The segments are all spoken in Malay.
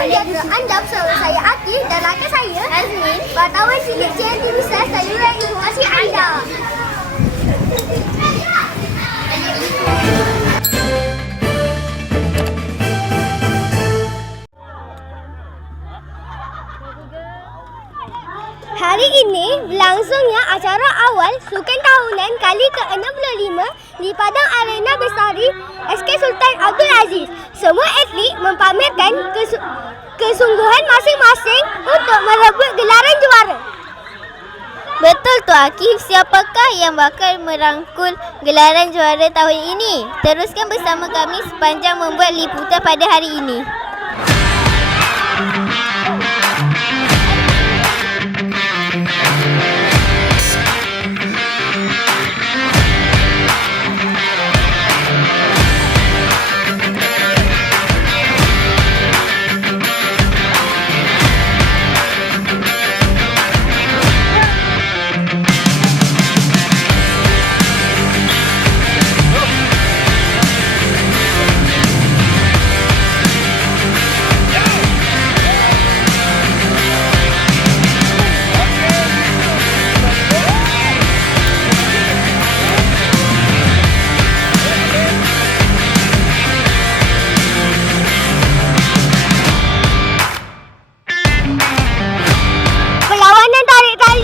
Sejahtera anda bersama saya Akif dan rakan saya Azmin. Wartawan cilik CNT Misal saluran informasi anda. Hari ini berlangsungnya acara awal Sukan Tahunan kali ke-65 di Padang Arena Bestari SK Sultan Abdul Aziz. Semua atlet mempamerkan kesungguhan masing-masing untuk merebut gelaran juara. Betul tu Akif, siapakah yang bakal merangkul gelaran juara tahun ini? Teruskan bersama kami sepanjang membuat liputan pada hari ini.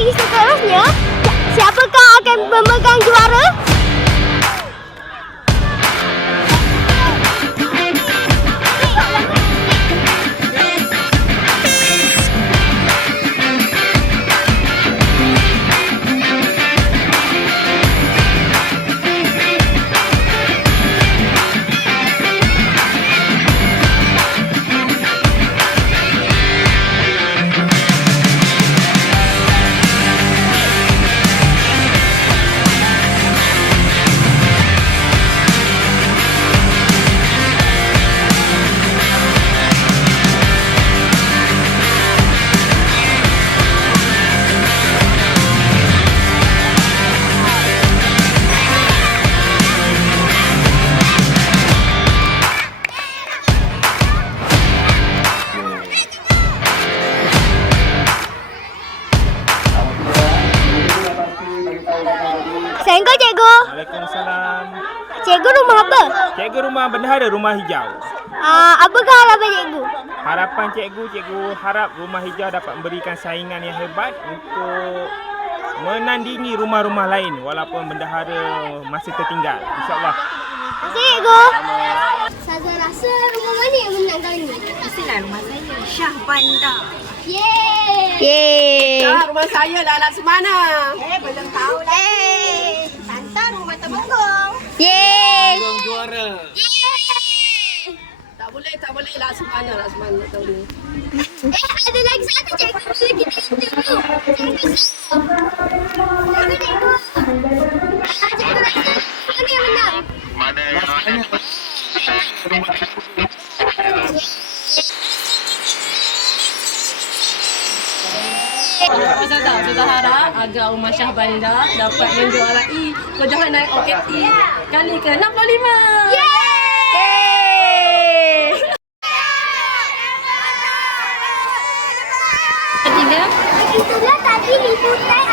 Seterusnya, siapakah akan memegang juara? Assalamualaikum cikgu. Waalaikumsalam. Cikgu rumah apa? Cikgu rumah bendahara, rumah hijau. Apakah harapan cikgu? Harapan cikgu harap rumah hijau dapat memberikan saingan yang hebat untuk menandingi rumah-rumah lain walaupun bendahara masih tertinggal. InsyaAllah. Terima kasih cikgu. Saya rasa rumah mana yang menang kali ni? Mestilah rumah saya, Shah Bandar. Yeay! Rumah saya lah Laksamana. Belum tahu lah. Tantan rumah Temenggong. Yeay! Temenggong juara. Tak boleh Laksamana tahun ni. Ada lagi satu cikgu boleh kita interview. Cikgu Sam. Cikgu. Cikgu rasa mana yang menang? Saya harap agar rumah Shah Bandar dapat menjuarai kejohanan OKT kali ke-65. Itulah tadi liputan